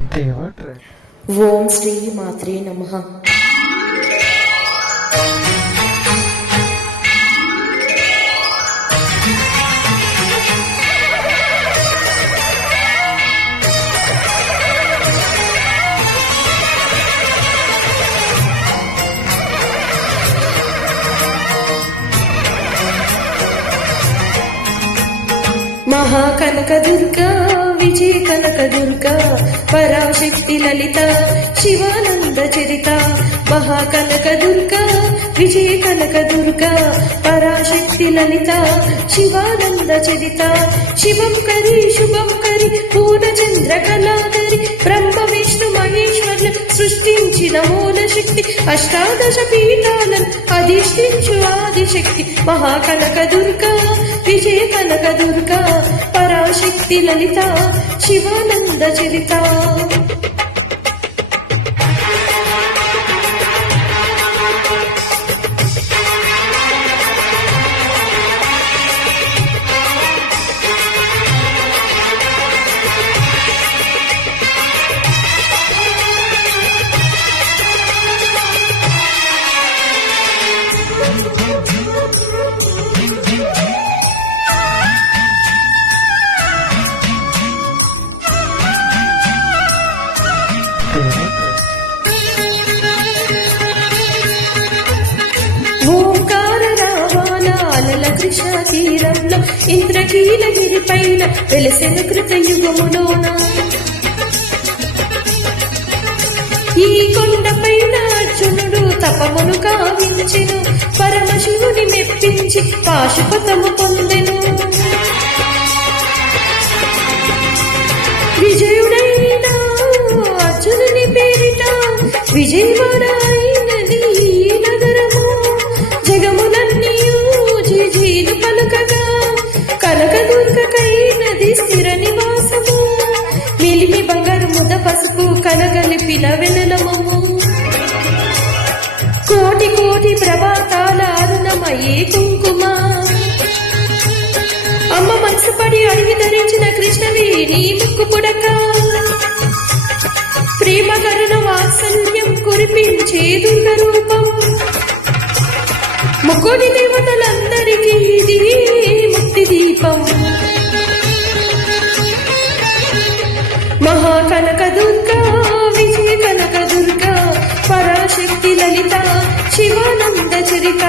ఓం శ్రీ మాత్రే నమః. మహాకనక దుర్గా విజయ కనక దుర్గా పరాశక్తి లలిత శివానంద చరిత. మహాకనక దుర్గా విజయ కనక దుర్గా పరాశక్తి లలిత శివానంద చరిత. శివం కరి శుభం కరి పూర్ణచంద్ర కళాకరి బ్రహ్మ విష్ణు మహేశ్వర్లు సృష్టించిన మూల శక్తి. అష్టాదశ పీఠాలను అధిష్ఠించు ఆదిశక్తి. మహాకనక దుర్గా విజయ కనక దుర్గా పరాశక్తి లలిత శివానంద చరిత. ఓంకార రావాల కృష్ణ తీరంలో ఇంద్రకీలగిరి పైన వెలసిన కృతయుగములోన ఈ కొండపైన అర్జునుడు తపమును కావించెను. పరమశివుని మెప్పించి పాశుపతము పొందెను. విజయుడైన అర్జునుని పేరిట విజయవాడ అయినది నగరము. జగములన్నీ జీజీలు పలుకగా కనకదుర్గకైనది స్థిర నివాసము. మిలిమి బంగారు ముద పసుపు కనగలిపిన వెనలము. కోటి కోటి ప్రభాతాల అరుణమయే కుంకుమ. అమ్మ మనసు పడి అడిగి ధరించిన కృష్ణవేణి ముక్కు పుడక. ప్రేమ కరుణ వాత్సల్యం కురిపించే దుర్గ రూపం. ముక్కోటి దేవతలందరికీ ఇది ముక్తి దీపం. మహాకనక దుర్గా విజయ కనక దుర్గా పరాశక్తి లలిత శివానంద చరిత.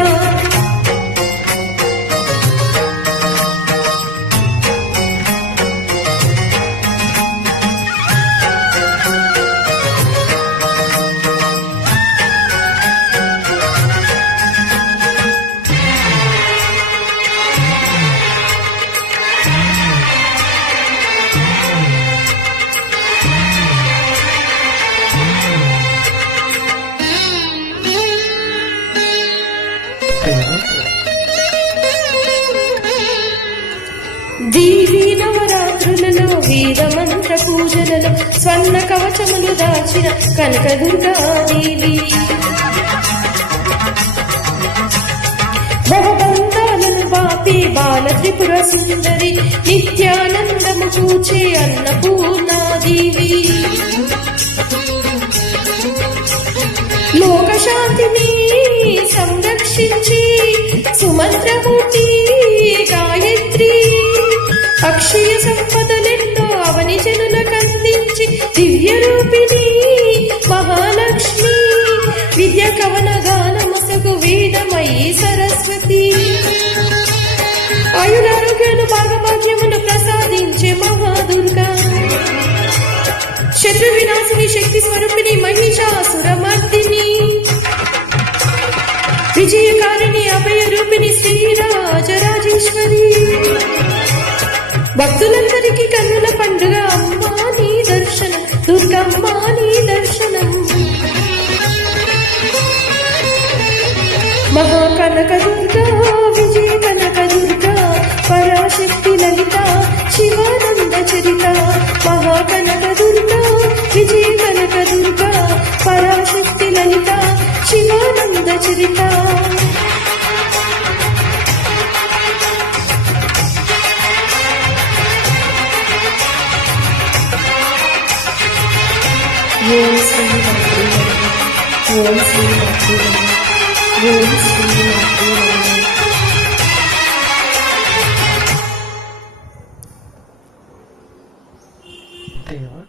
దేవీ నవరాత్రులలో వేదమంత్ర పూజలలో స్వర్ణ కవచములు దాచిన కనక దుర్గాదేవి. భవబంధాలను బాపే బాల త్రిపుర సుందరి నిత్యానందము చూచే అన్నపూర్ణాదేవి. లోకశాంతిని సంరక్షించి సుమంత్రమూర్తి గాయత్రి. అక్షయ సంపదలెన్నో అవని జనులకు అందించి దివ్య రూపిణి మహాలక్ష్మి. విద్య కవన గానముసగు వేదమయీ సరస్వతి. ఆయురారోగ్యాలు భాగభాగ్యములు ప్రసాదించే మహాదుర్గా. శత్రు వినాశిని శక్తి స్వరూపిణి మహిషాసురమర్దిని. విజయకారిణి అభయ రూపిణి శ్రీరాజరాజేశ్వరి. భక్తులందరికీ కన్నుల పండుగ అమ్మా నీ దర్శనం. దుర్గమ్మా నీ దర్శనం. మహాకనక దుర్గా విజయ కనక దుర్గా పరాశక్తి లలిత శివానంద చరిత. మహాకనక దుర్గా విజయ కనక దుర్గా పరాశక్తి లలిత శివానంద చరిత. ఓం శ్రీ మాత్రే నమః. ఓం శ్రీ మాత్రే నమః. ఓం శ్రీ మాత్రే నమః. దేవా